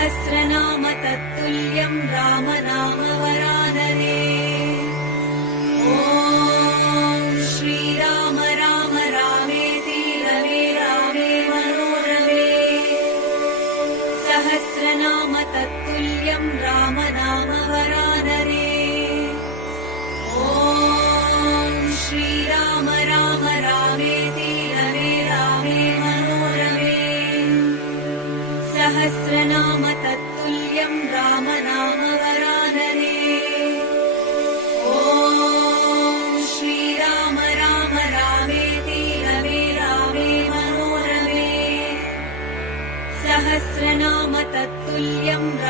सहस्रनाम तत्तुल्यं राम नाम वरानने। ॐ श्रीराम राम रामेति रमे रामे मनोरमे। सहस्रनाम तत्तुल्यं राम नाम वरानने। ॐ श्रीराम राम रामेति रमे रामे मनोरमे। सहस्रनाम तत्तुल्यं राम नाम वरानने। ॐ श्रीराम राम रामेति रमे रामे मनोरमे। सहस्रनाम तत्तुल्यं